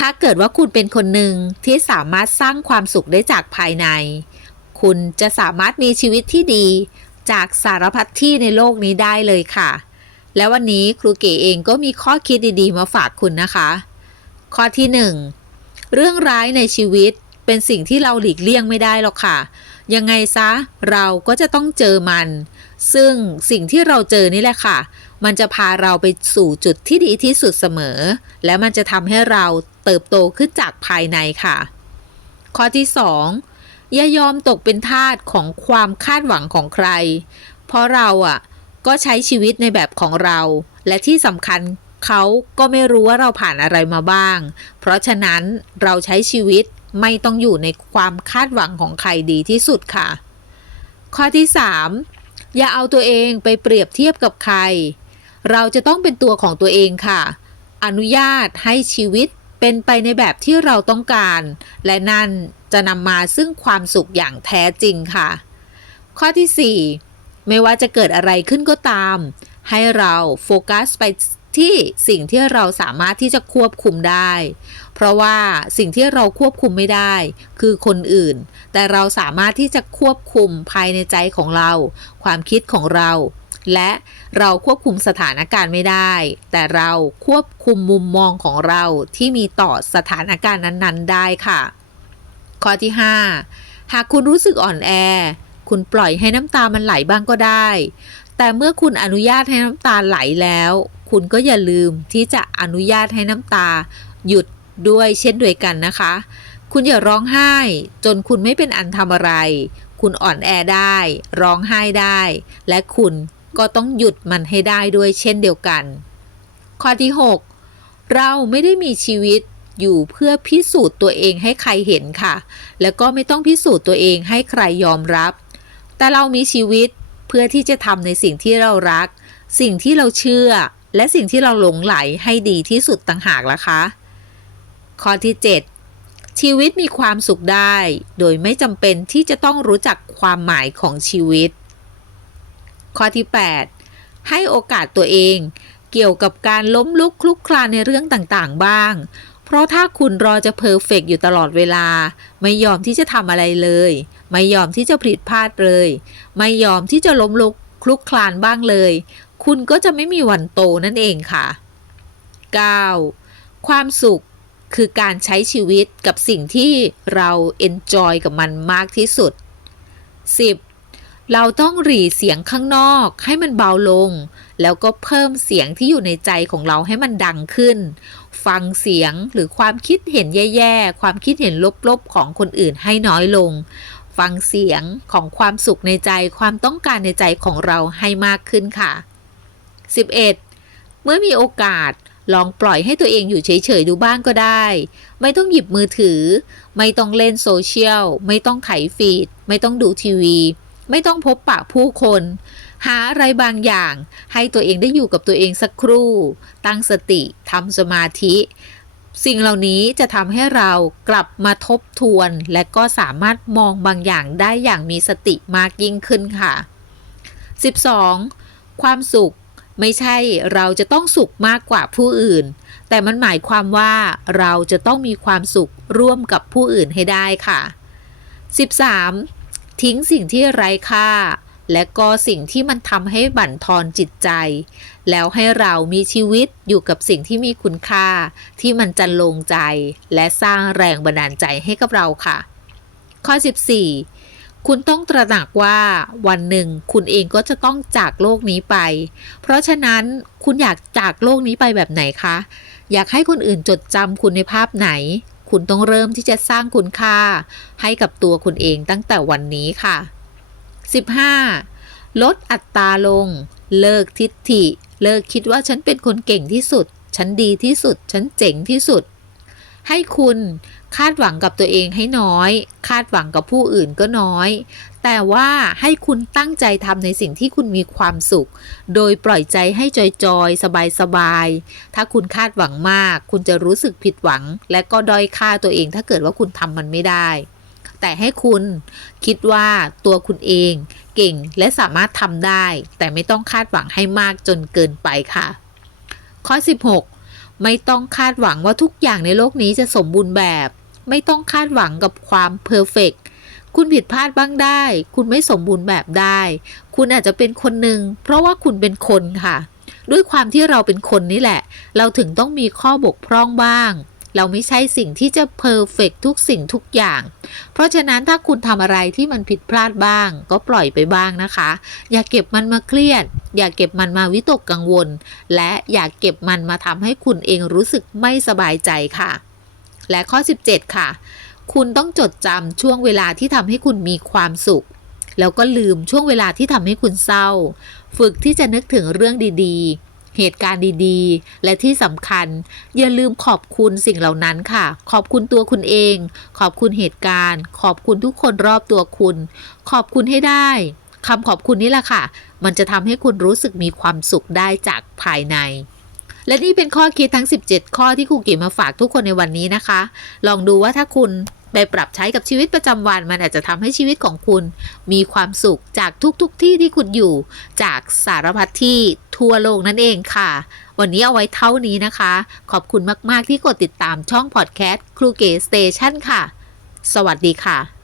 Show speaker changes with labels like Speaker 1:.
Speaker 1: ถ้าเกิดว่าคุณเป็นคนหนึ่งที่สามารถสร้างความสุขได้จากภายใน คุณจะสามารถมีชีวิตที่ดี จากสารพัดที่ในโลกนี้ได้เลยค่ะ และวันนี้ครูเก๋เองก็มีข้อคิดดีๆ มาฝากคุณนะคะ ข้อที่หนึ่งเรื่องร้ายในชีวิตเป็นสิ่งที่เราหลีกเลี่ยงไม่ได้หรอกค่ะ ยังไงซะเราก็จะต้องเจอมัน ซึ่งสิ่งที่เราเจอนี่แหละค่ะมันจะพาเราไปสู่จุดที่ดีที่สุดเสมอ และมันจะทำให้เรา เติบโตขึ้นจากภายในค่ะ ข้อที่ 2 อย่ายอมตกเป็นทาสของความคาดหวังของใคร เพราะเราอะก็ใช้ชีวิตในแบบของเรา และที่สำคัญเขาก็ไม่รู้ว่าเราผ่านอะไรมาบ้าง เพราะฉะนั้นเราใช้ชีวิตไม่ต้องอยู่ในความคาดหวังของใครดีที่สุดค่ะ ข้อที่ 3 อย่าเอาตัวเองไปเปรียบเทียบกับใคร เราจะต้องเป็นตัวของตัวเองค่ะ อนุญาตให้ชีวิต เป็นไปในแบบที่เราต้องการ และนั่นจะนำมาซึ่งความสุขอย่างแท้จริงค่ะ ข้อที่ 4 ไม่ว่าจะเกิดอะไรขึ้นก็ตาม ให้เราโฟกัสไปที่สิ่งที่เราสามารถที่จะควบคุมได้ เพราะว่าสิ่งที่เราควบคุมไม่ได้ คือคนอื่น แต่เราสามารถที่จะควบคุมภายในใจของเรา ความคิดของเรา และเราควบคุมสถานการณ์ไม่ได้ แต่เราควบคุมมุมมองของเราที่มีต่อสถานการณ์นั้นๆ ได้ค่ะ ข้อที่ 5 หากคุณรู้สึกอ่อนแอ คุณปล่อยให้น้ำตามันไหลบ้างก็ได้ แต่เมื่อคุณอนุญาตให้น้ำตาไหลแล้ว คุณก็อย่าลืมที่จะอนุญาตให้น้ำตา หยุดด้วยเช่นเดียวกันนะคะ คุณอย่าร้องไห้ จนคุณไม่เป็นอันทำอะไร คุณอ่อนแอได้ ร้องไห้ได้ และคุณ ก็ต้องหยุดมันให้ได้ด้วยเช่นเดียวกัน ข้อที่ 6 เราไม่ได้มีชีวิตอยู่เพื่อพิสูจน์ตัวเองให้ใครเห็นค่ะ แล้วก็ไม่ต้องพิสูจน์ตัวเองให้ใครยอมรับ แต่เรามีชีวิตเพื่อที่จะทำในสิ่งที่เรารัก สิ่งที่เราเชื่อ และสิ่งที่เราหลงไหลให้ดีที่สุดต่างหากล่ะคะ ข้อที่ 7 ชีวิตมีความสุขได้ โดยไม่จำเป็นที่จะต้องรู้จักความหมายของชีวิต ข้อที่ 8 ให้โอกาสตัวเอง เกี่ยวกับการล้มลุกคลุกคลานในเรื่องต่างๆ บ้าง เพราะถ้าคุณรอจะเพอร์เฟกอยู่ตลอดเวลา ไม่ยอมที่จะทำอะไรเลย ไม่ยอมที่จะผิดพลาดเลย ไม่ยอมที่จะล้มลุกคลุกคลานบ้างเลย คุณก็จะไม่มีวันโตนั่นเองค่ะ 9. ความสุขคือการใช้ชีวิตกับสิ่งที่เราเอนจอยกับมันมากที่สุด 10. เราต้องหรี่เสียงข้างนอกให้มันเบาลง แล้วก็เพิ่มเสียงที่อยู่ในใจของเราให้มันดังขึ้น ฟังเสียงหรือความคิดเห็นแย่ๆ ความคิดเห็นลบๆ ของคนอื่นให้น้อยลง ฟังเสียงของความสุขในใจ ความต้องการในใจของเราให้มากขึ้นค่ะ 11. เมื่อมีโอกาสลองปล่อยให้ตัวเองอยู่เฉยๆดูบ้างก็ได้ ไม่ต้องหยิบมือถือ ไม่ต้องเล่นโซเชียล ไม่ต้องไถฟีด ไม่ต้องดูทีวี ไม่ต้องพบปะผู้คน หาอะไรบางอย่าง ให้ตัวเองได้อยู่กับตัวเองสักครู่ ตั้งสติทำสมาธิ สิ่งเหล่านี้จะทำให้เรากลับมาทบทวน และก็สามารถมองบางอย่างได้อย่างมีสติมากยิ่งขึ้นค่ะ 12. ความสุขไม่ใช่เราจะต้องสุขมากกว่าผู้อื่น แต่มันหมายความว่าเราจะต้องมีความสุขร่วมกับผู้อื่นให้ได้ค่ะ 13. ทิ้งสิ่งที่ไร้ค่า และก็สิ่งที่มันทำให้บั่นทอนจิตใจ แล้วให้เรามีชีวิตอยู่กับสิ่งที่มีคุณค่า ที่มันจะลงใจ และสร้างแรงบันดาลใจให้กับเราค่ะ ข้อ 14 คุณต้องตระหนักว่าวันหนึ่งคุณเองก็จะต้องจากโลกนี้ไป เพราะฉะนั้นคุณอยากจากโลกนี้ไปแบบไหนคะอยากให้คนอื่นจดจำคุณในภาพไหน คุณต้องเริ่มที่จะสร้างคุณค่า ให้กับตัวคุณเองตั้งแต่วันนี้ค่ะ 15. ลดอัตราลง เลิกทิฏฐิ เลิกคิดว่าฉันเป็นคนเก่งที่สุด ฉันดีที่สุด ฉันเจ๋งที่สุด ให้คุณคาดหวังกับตัวเองให้น้อย คาดหวังกับผู้อื่นก็น้อย แต่ว่าให้คุณตั้งใจทำในสิ่งที่คุณมีความสุข โดยปล่อยใจให้จอยๆ สบายๆ ถ้าคุณคาดหวังมาก คุณจะรู้สึกผิดหวัง และก็ด้อยค่าตัวเอง ถ้าเกิดว่าคุณทำมันไม่ได้ แต่ให้คุณคิดว่าตัวคุณเองเก่งและสามารถทำได้ แต่ไม่ต้องคาดหวังให้มากจนเกินไปค่ะ ข้อ 16 ต้องคาดหวังว่าทุกอย่างในโลกนี้จะสมบูรณ์แบบ ไม่ต้องคาดหวังกับความเพอร์เฟกคุณผิดพลาดบ้างได้ คุณไม่สมบูรณ์แบบได้ คุณอาจจะเป็นคนหนึ่งเพราะว่าคุณเป็นคนค่ะ ด้วยความที่เราเป็นคนนี่แหละ เราถึงต้องมีข้อบกพร่องบ้าง เราไม่ใช่สิ่งที่จะเพอร์เฟกทุกสิ่งทุกอย่าง เพราะฉะนั้นถ้าคุณทำอะไรที่มันผิดพลาดบ้าง ก็ปล่อยไปบ้างนะคะ อย่าเก็บมันมาเครียด อย่าเก็บมันมาวิตกกังวล และอย่าเก็บมันมาทำให้คุณเองรู้สึกไม่สบายใจค่ะ และข้อ 17 ค่ะ คุณต้องจดจำช่วงเวลาที่ทำให้คุณมีความสุขแล้วก็ลืมช่วงเวลาที่ทำให้คุณเศร้า ฝึกที่จะนึกถึงเรื่องดีๆ เหตุการณ์ดีๆ และที่สำคัญ อย่าลืมขอบคุณสิ่งเหล่านั้นค่ะ ขอบคุณตัวคุณเอง ขอบคุณเหตุการณ์ ขอบคุณทุกคนรอบตัวคุณ ขอบคุณให้ได้คำขอบคุณนี่แหละค่ะ มันจะทำให้คุณรู้สึกมีความสุขได้จากภายในและนี่เป็นข้อคิดทั้ง 17 ข้อที่ครูกิมาฝากทุกคนในวันนี้นะคะ ลองดูว่าถ้าคุณไปปรับใช้กับชีวิตประจำวัน มันอาจจะทำให้ชีวิตของคุณ มีความสุขจากทุกๆทที่ที่คุณอยู่ จากสารพัดที่ ทั่วโลกนั่นเองค่ะ วันนี้เอาไว้เท่านี้นะคะ ขอบคุณมาก ๆ ที่กดติดตามช่องพอดแคสต์ครูเก๋สเตชันค่ะ สวัสดีค่ะ